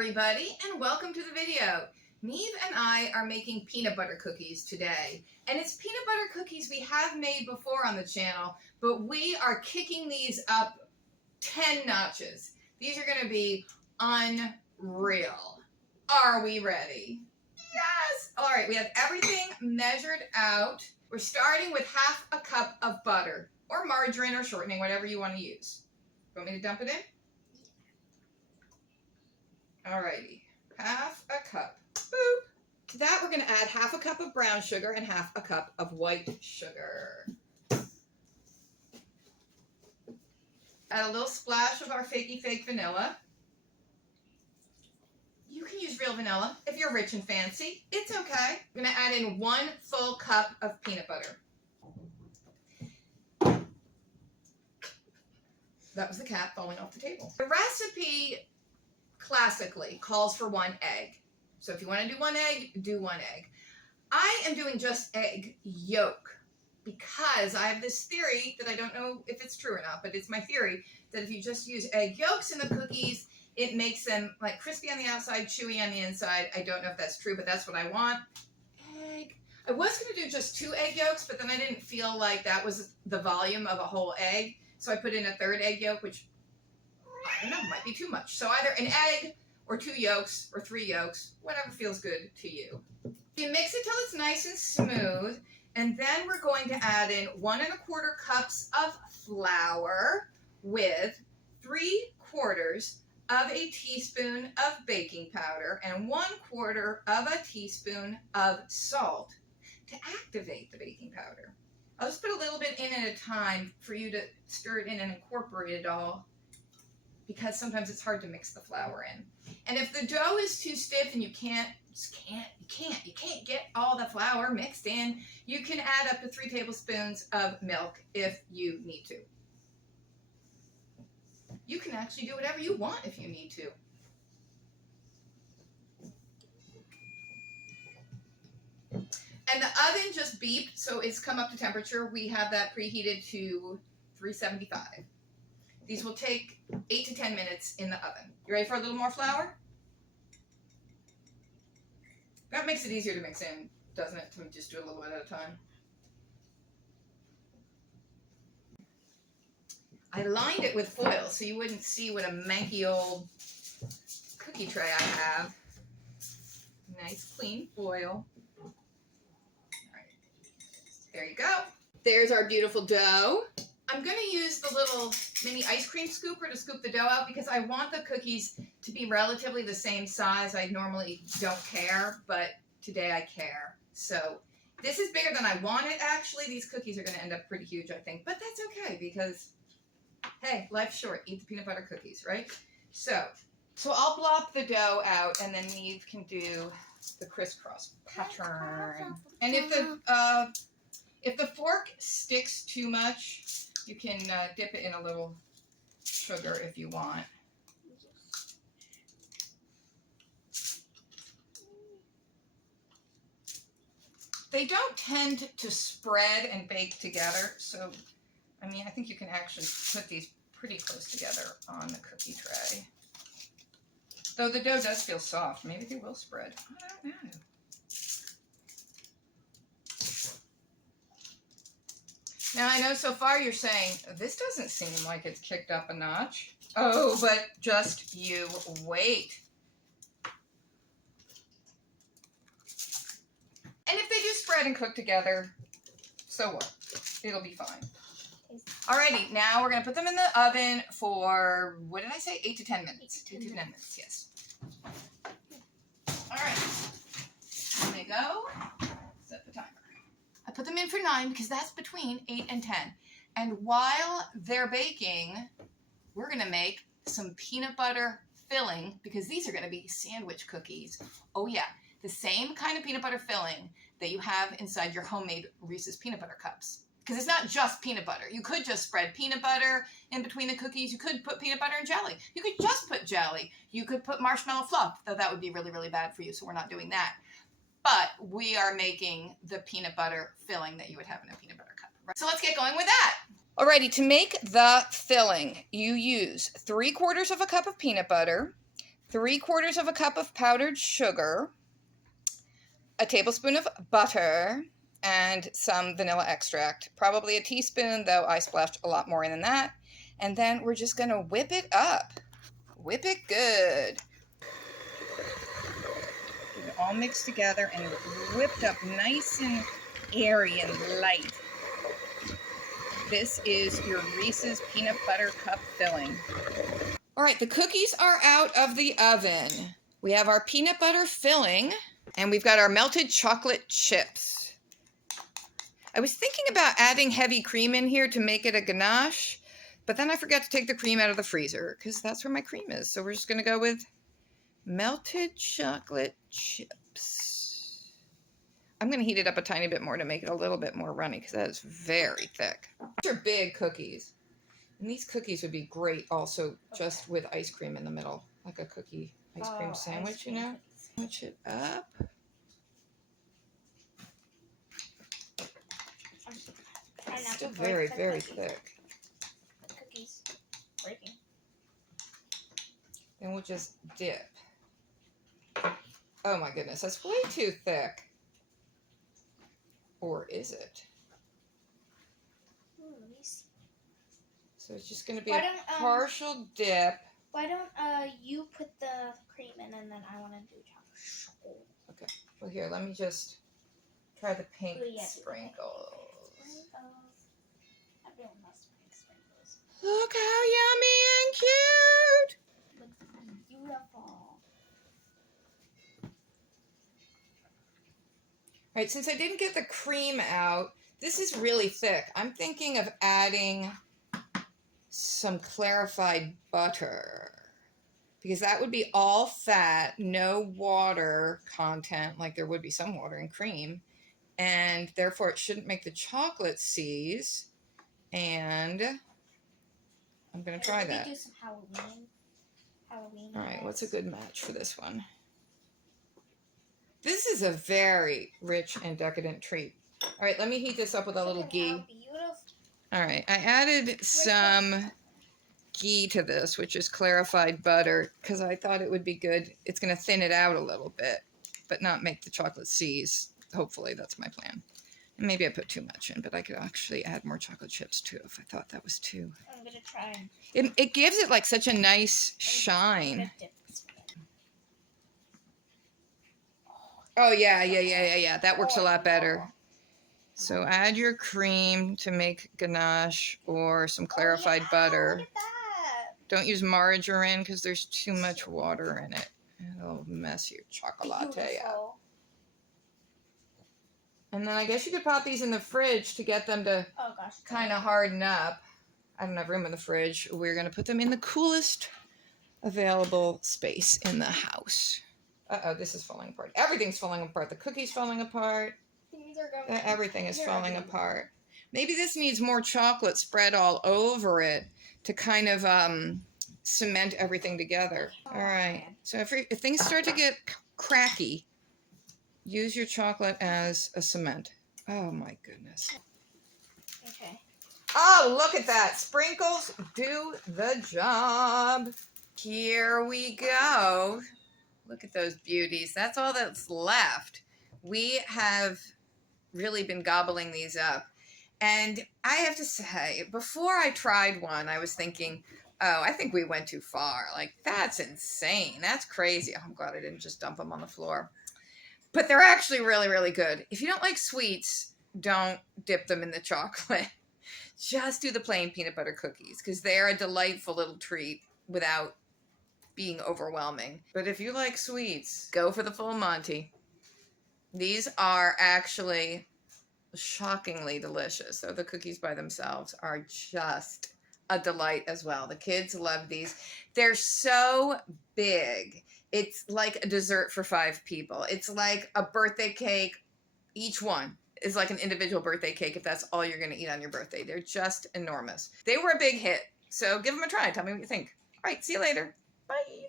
everybody, and welcome to the video. Neve and I are making peanut butter cookies today, and it's peanut butter cookies we have made before on the channel, but we are kicking these up 10 notches. These are going to be unreal. Are we ready? Yes! All right, we have everything measured out. We're starting with half a cup of butter, or margarine or shortening, whatever you want to use. Want me to dump it in? Alrighty, half a cup. Boop. To that, we're going to add half a cup of brown sugar and half a cup of white sugar. Add a little splash of our fakey fake vanilla. You can use real vanilla if you're rich and fancy. It's okay. I'm going to add in 1 full cup of peanut butter. That was the cat falling off the table. The recipe classically calls for 1 egg. So if you want to do 1 egg, do 1 egg. I am doing just egg yolk because I have this theory that I don't know if it's true or not, but it's my theory that if you just use egg yolks in the cookies, it makes them like crispy on the outside, chewy on the inside. I don't know if that's true, but that's what I want. Egg. I was going to do just 2 egg yolks, but then I didn't feel like that was the volume of a whole egg. So I put in a 3rd egg yolk, which I don't know, might be too much. So either an egg or 2 yolks or 3 yolks, whatever feels good to you. You mix it till it's nice and smooth, and then we're going to add in 1 1/4 cups of flour with 3/4 of a teaspoon of baking powder and 1/4 of a teaspoon of salt to activate the baking powder. I'll just put a little bit in at a time for you to stir it in and incorporate it all, because sometimes it's hard to mix the flour in. And if the dough is too stiff and you can't get all the flour mixed in, you can add up to 3 tablespoons of milk if you need to. You can actually do whatever you want if you need to. And the oven just beeped, so it's come up to temperature. We have that preheated to 375. These will take 8 to 10 minutes in the oven. You ready for a little more flour? That makes it easier to mix in, doesn't it? To just do a little bit at a time. I lined it with foil so you wouldn't see what a manky old cookie tray I have. Nice clean foil. All right. There you go. There's our beautiful dough. I'm going to use the little mini ice cream scooper to scoop the dough out because I want the cookies to be relatively the same size. I normally don't care, but today I care. So this is bigger than I wanted, actually. These cookies are going to end up pretty huge, I think. But that's okay because, hey, life's short. Eat the peanut butter cookies, right? So I'll blop the dough out, and then Neve can do the crisscross pattern. And if the fork sticks too much, you can dip it in a little sugar if you want. They don't tend to spread and bake together, so, I mean, I think you can actually put these pretty close together on the cookie tray. Though the dough does feel soft. Maybe they will spread. I don't know. Now, I know so far you're saying, this doesn't seem like it's kicked up a notch. Oh, but just you wait. And if they do spread and cook together, so what? It'll be fine. Alrighty, now we're going to put them in the oven for, what did I say? 8 to 10 minutes. 8 to 10 minutes, yes. Alright, here they go. Set the timer. I put them in for 9 because that's between 8 and 10. And while they're baking, we're going to make some peanut butter filling because these are going to be sandwich cookies. Oh yeah, the same kind of peanut butter filling that you have inside your homemade Reese's peanut butter cups. Because it's not just peanut butter. You could just spread peanut butter in between the cookies. You could put peanut butter and jelly. You could just put jelly. You could put marshmallow fluff, though that would be really, really bad for you, so we're not doing that. But we are making the peanut butter filling that you would have in a peanut butter cup. Right? So let's get going with that. Alrighty, to make the filling, you use 3/4 of a cup of peanut butter, 3/4 of a cup of powdered sugar, a tablespoon of butter, and some vanilla extract. Probably a teaspoon, though I splashed a lot more in than that. And then we're just gonna whip it up. Whip it good. Get it all mixed together and whipped up nice and airy and light. This is your Reese's peanut butter cup filling. All right, the cookies are out of the oven. We have our peanut butter filling, and we've got our melted chocolate chips. I was thinking about adding heavy cream in here to make it a ganache, but then I forgot to take the cream out of the freezer because that's where my cream is. So we're just going to go with melted chocolate chips. I'm going to heat it up a tiny bit more to make it a little bit more runny because that is very thick. These are big cookies. And these cookies would be great also just with ice cream in the middle, like a cookie ice cream sandwich, you know? Sandwich it up. It's still very, very thick. The cookie's breaking. Then we'll just dip. Oh my goodness, that's way too thick. Or is it? So it's just going to be a partial dip. Why don't you put the cream in and then I want to do chocolate? Okay. Well, here, let me just try the pink sprinkles. Everyone loves pink sprinkles. Look how yummy and cute. Looks beautiful. All right, since I didn't get the cream out, this is really thick. I'm thinking of adding some clarified butter because that would be all fat, no water content, like there would be some water in cream, and therefore it shouldn't make the chocolate seize. And I'm going to try that. Do some Halloween. All right, what's a good match for this one? This is a very rich and decadent treat. All right, let me heat this up with a little ghee. All right, I added some ghee to this, which is clarified butter, because I thought it would be good. It's going to thin it out a little bit, but not make the chocolate seize. Hopefully, that's my plan. And maybe I put too much in, but I could actually add more chocolate chips, too, if I thought that was too. I'm going to try. It gives it, like, such a nice shine. Oh, yeah. That works a lot better. So add your cream to make ganache or some clarified butter. Look at that. Don't use margarine because there's too much water in it. It'll mess your chocolate up. And then I guess you could pop these in the fridge to get them to kind of harden up. I don't have room in the fridge. We're going to put them in the coolest available space in the house. Uh-oh, this is falling apart. Everything's falling apart. The cookie's falling apart. Everything is falling apart. Maybe this needs more chocolate spread all over it to kind of cement everything together. All right. So if things start to get cracky, use your chocolate as a cement. Oh, my goodness. Okay. Oh, look at that. Sprinkles do the job. Here we go. Look at those beauties. That's all that's left. We have really been gobbling these up. And I have to say, before I tried one, I was thinking, oh, I think we went too far. Like, that's insane. That's crazy. Oh, I'm glad I didn't just dump them on the floor. But they're actually really, really good. If you don't like sweets, don't dip them in the chocolate. Just do the plain peanut butter cookies because they're a delightful little treat without being overwhelming. But if you like sweets, go for the full Monty. These are actually shockingly delicious. So the cookies by themselves are just a delight as well. The kids love these. They're so big. It's like a dessert for 5 people. It's like a birthday cake. Each one is like an individual birthday cake if that's all you're going to eat on your birthday. They're just enormous. They were a big hit. So give them a try. Tell me what you think. All right, see you later. Bye.